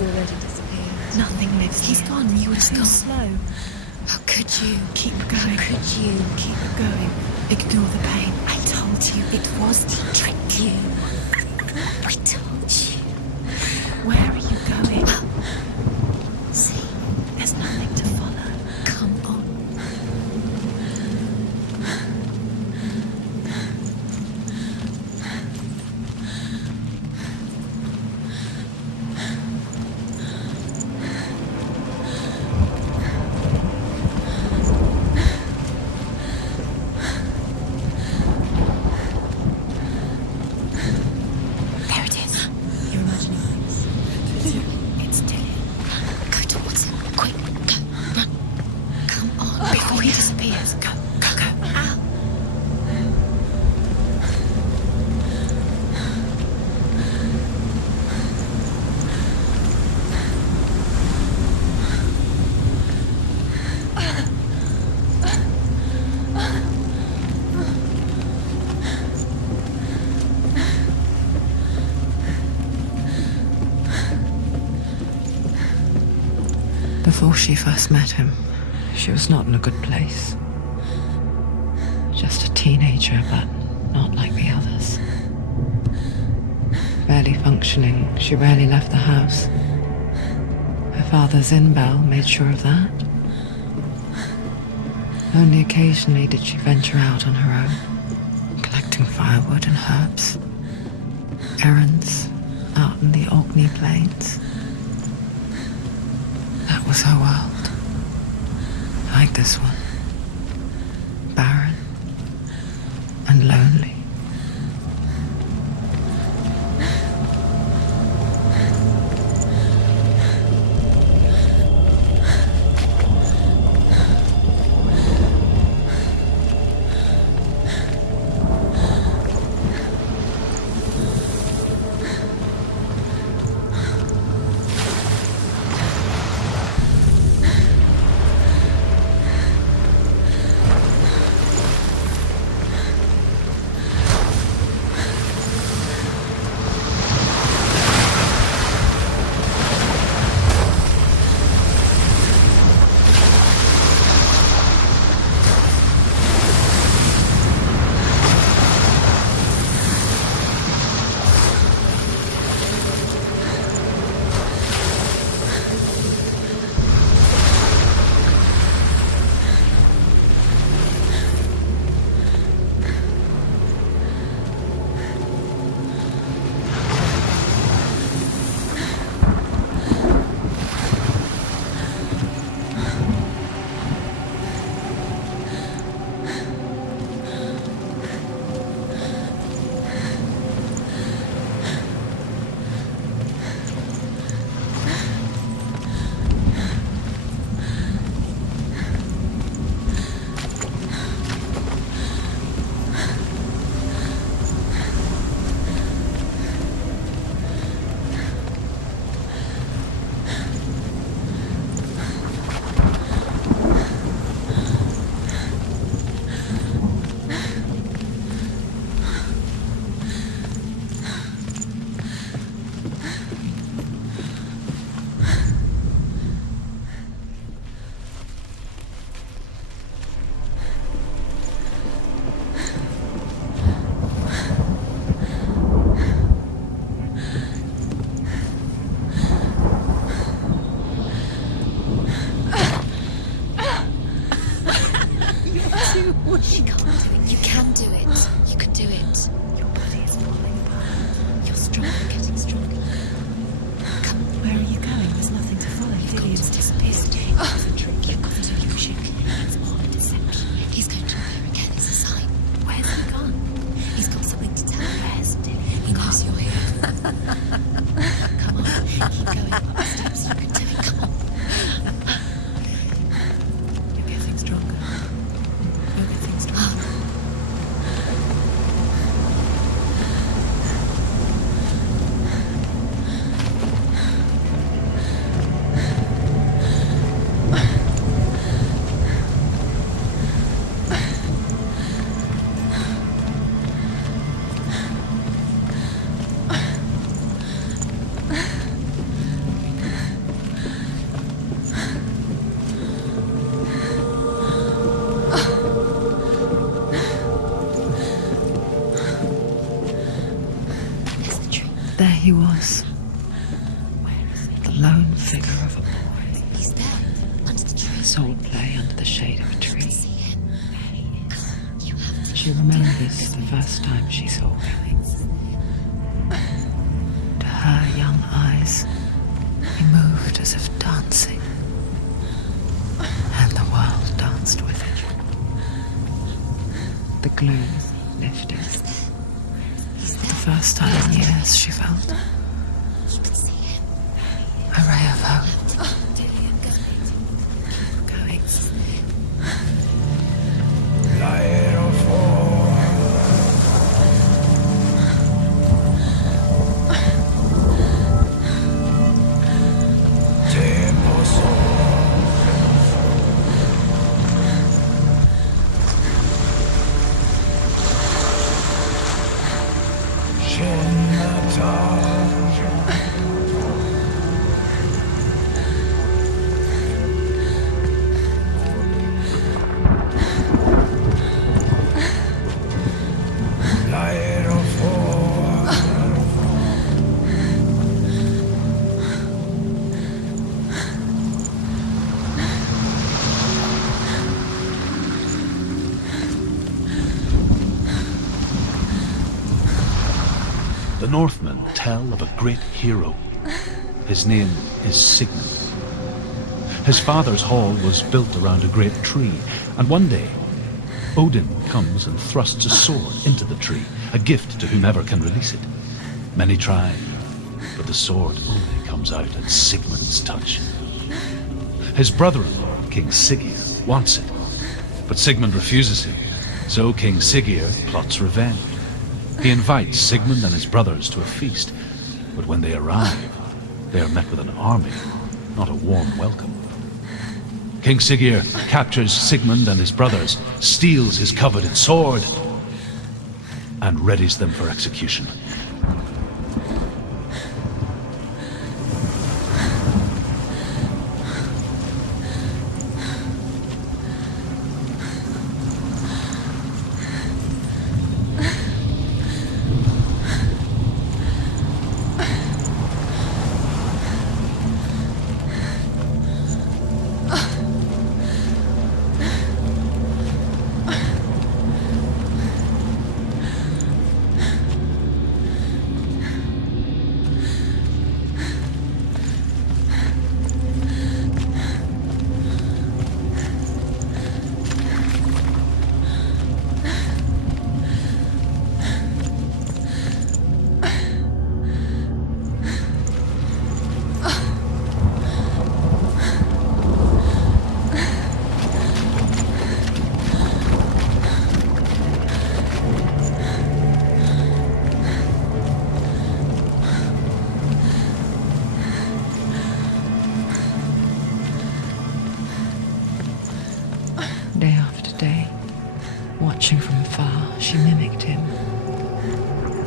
He's already disappeared. Nothing lives He's here. gone. You were He's too gone. slow. How could you? Keep going. How could you? Keep going. Ignore the pain. I told you it was to trick you. I told you. Where are you going? See, There's nothing to follow. come on. There it is. You're imagining things. It's Dillian. Go towards him. Quick, go, run. Come on. Before he disappears. Go, go, go. Ow. Before she first met him, she was not in a good place. Just a teenager, but not like the others. Barely functioning, she rarely left the house. Her father's in-bell made sure of that. Only occasionally did she venture out on her own, collecting firewood and herbs. Errands out in the Orkney Plains. That was her world. Like this one. Barren and lonely. You can't do it. You can do it. You can do it. Your body is falling apart. You're strong. You're getting stronger. Come on. Where are you going? There's nothing to follow. Dillian's disappeared. It's a trick. You've got an illusion. It's all a deception. He's going to appear again. It's a sign. Where's he gone? He's got something to tell. Where's Dillian? He knows you're here. Come on. Keep going up the steps. You can do it. Come on. You're getting stronger. You're getting stronger. he was. The lone figure of a boy. He's there, under the tree. Sword play under the shade of a tree. See him. You have to. She remembers the first time she saw him. To her young eyes, he moved as if dancing, and the world danced with him. The gloom lifted. For the first time in years, she felt You can see him. a ray of hope. Going. The Northmen tell of a great hero. His name is Sigmund. His father's hall was built around a great tree, and one day, Odin comes and thrusts a sword into the tree, a gift to whomever can release it. Many try, but the sword only comes out at Sigmund's touch. His brother-in-law, King Siggeir, wants it, but Sigmund refuses him, so King Siggeir plots revenge. He invites Sigmund and his brothers to a feast, but when they arrive, they are met with an army, not a warm welcome. King Siggeir captures Sigmund and his brothers, steals his coveted sword, and readies them for execution. Day after day, watching from afar, she mimicked him,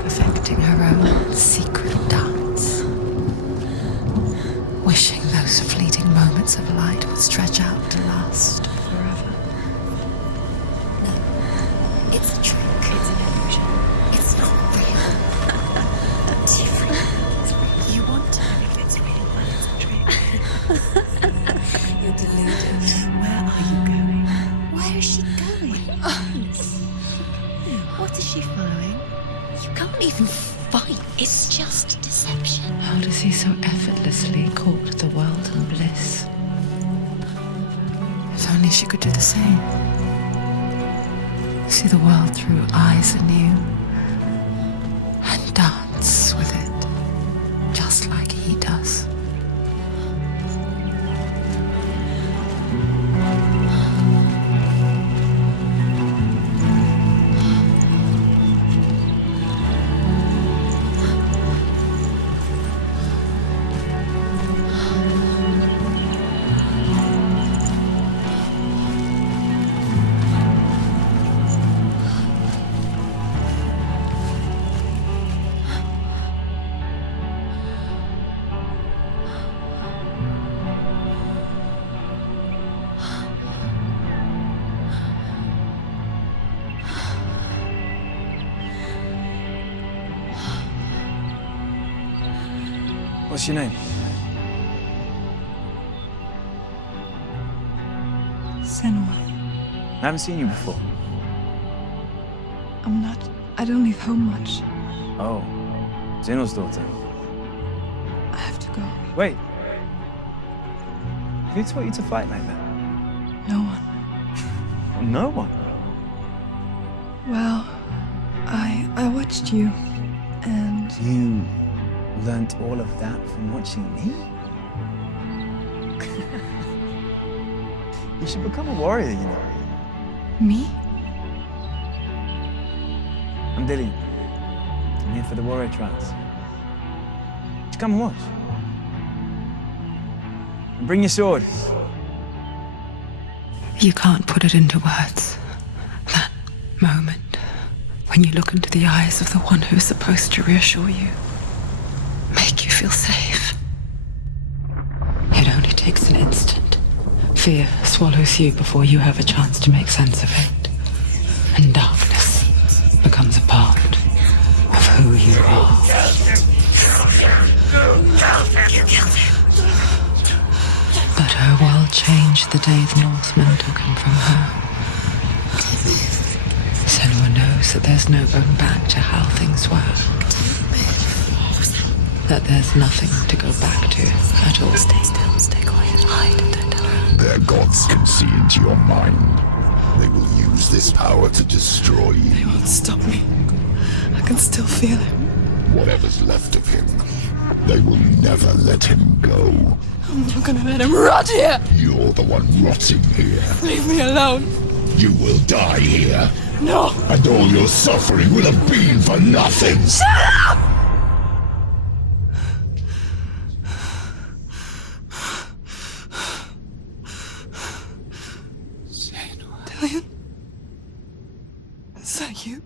perfecting her own secret dance, wishing those fleeting moments of light would stretch out to last forever. No. It's a trick. It's an illusion. It's not real. Don't you free? You want to believe it's real, but it's a trick. You're deluded. Where are you going? Where is she going? What is she following? You can't even fight. It's just deception. How does he so effortlessly court the world and bliss? If only she could do the same. See the world through eyes anew and dance with it, just like he does. What's your name? Senua. I haven't seen you before. I don't leave home much. Oh, Zeno's daughter. I have to go. Wait. Who taught you to fight like that? No one. No one. Well, I watched you, and You learnt all of that from watching me? You should become a warrior, you know. me? I'm Dillian. I'm here for the warrior trials. Just come and watch. And bring your sword. You can't put it into words. That moment when you look into the eyes of the one who's supposed to reassure you, make you feel safe. It only takes an instant. Fear swallows you before you have a chance to make sense of it. And darkness becomes a part of who you are. But her world changed the day the Northmen took him from her. Senua knows that there's no going back to how things were. That there's nothing to go back to at all. Stay still, stay quiet, hide, don't tell her. Their gods can see into your mind. They will use this power to destroy you. They won't stop me. I can still feel him. Whatever's left of him, they will never let him go. I'm not gonna let him rot here! You're the one rotting here. Leave me alone! You will die here, No! and all your suffering will have been for nothing. Shut up! Dillian? Is that you?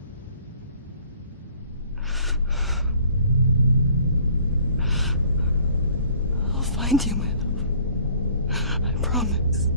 I'll find you, my love. I promise.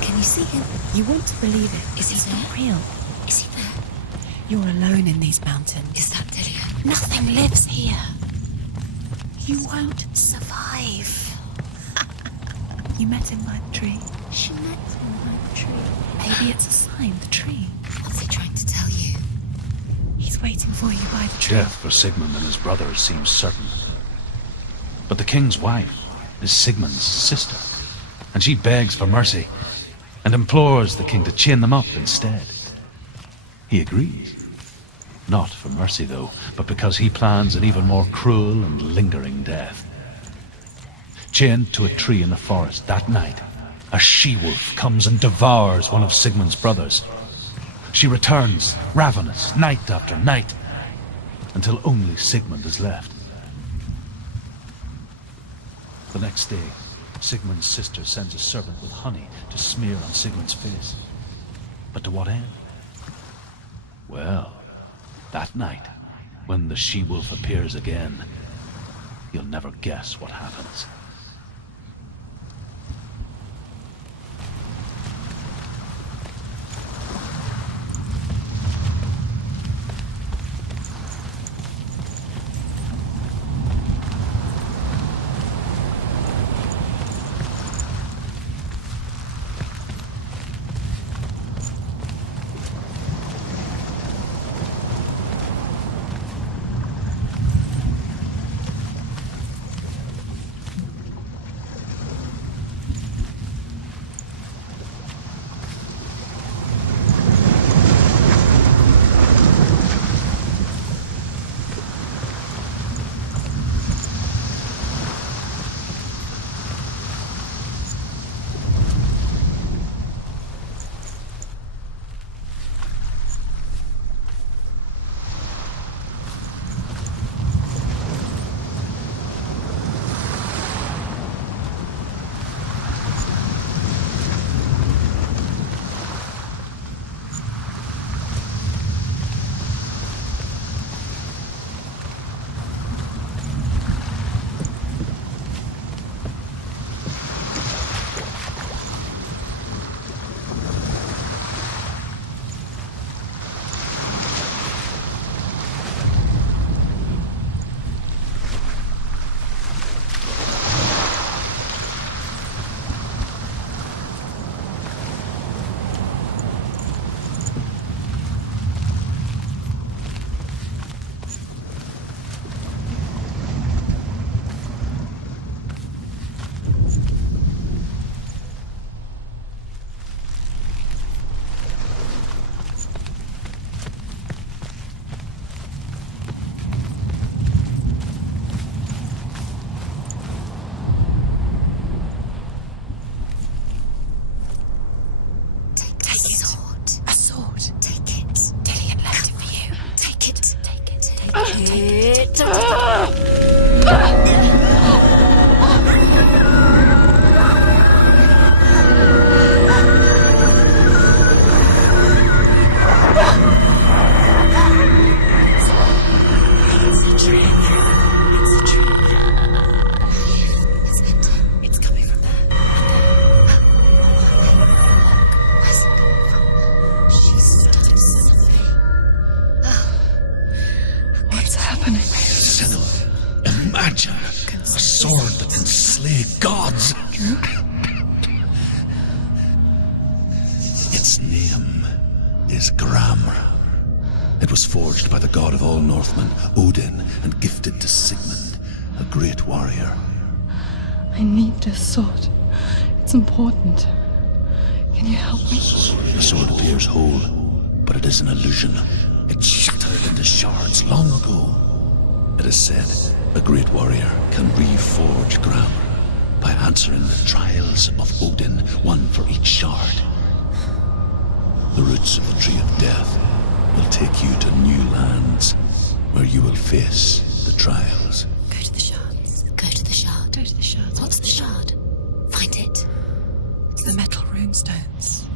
Can you see him? You want to believe it. Is he not real? Is he there? You're alone in these mountains. Is that Dillian? Nothing lives here. You won't survive. You met him by the tree. She met him by the tree. Maybe it's a sign, the tree. What's he trying to tell you? He's waiting for you by the tree. Death for Sigmund and his brother seems certain. But the king's wife is Sigmund's sister, and she begs for mercy and implores the king to chain them up instead. He agrees. Not for mercy, though, but because he plans an even more cruel and lingering death. Chained to a tree in the forest that night, a she-wolf comes and devours one of Sigmund's brothers. She returns, ravenous, night after night, until only Sigmund is left. The next day, Sigmund's sister sends a servant with honey to smear on Sigmund's face. But to what end? Well, that night, when the she-wolf appears again, you'll never guess what happens. It's coming from there. She's done something. What's happening? Senua, imagine a sword that can slay gods. Its name is Gramr. It was forged by the god of all Northmen, Odin, and gifted to Sigmund, a great warrior. I need this sword. It's important. Can you help me? The sword appears whole, but it is an illusion. It shattered into shards long ago. It is said a great warrior can reforge Gramr by answering the trials of Odin, one for each shard. The roots of the Tree of Death will take you to new lands where you will face the trials. Go to the shards. Go to the shard. Go to the shards. What's the shard? Find it. It's the metal runestones.